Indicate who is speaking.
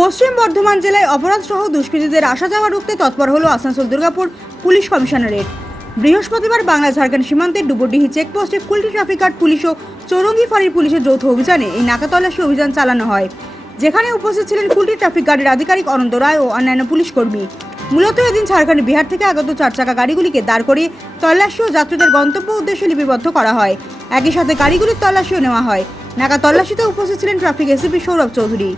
Speaker 1: পশ্চিম বর্ধমান জেলায় অপরাধ সহ দুষ্কৃতীদের আসা যাওয়া রুখতে তৎপর হলো আসানসোল, দুর্গাপুর পুলিশ কমিশনারেট। বৃহস্পতিবার বাংলা ঝাড়খণ্ড সীমান্তের ডুবুডিহি চেকপোস্টে কুলটি ট্রাফিক গার্ড পুলিশ ও চৌরঙ্গি ফাঁড়ির পুলিশের যৌথ অভিযানে এই নাকা তল্লাশি অভিযান চালানো হয়। যেখানে উপস্থিত ছিলেন কুলটি ট্রাফিক গার্ডের আধিকারিক অনন্ত রায় ও অন্যান্য পুলিশ কর্মী। মূলত এদিন ঝাড়খণ্ড বিহার থেকে আগত চার চাকা গাড়িগুলিকে দাঁড় করিয়ে তল্লাশি ও যাত্রীদের গন্তব্য উদ্দেশ্যে লিপিবদ্ধ করা হয়। একই সাথে গাড়িগুলির তল্লাশিও নেওয়া হয়। নাকা তল্লাশিতে উপস্থিত ছিলেন ট্রাফিক এসিপি সৌরভ চৌধুরী।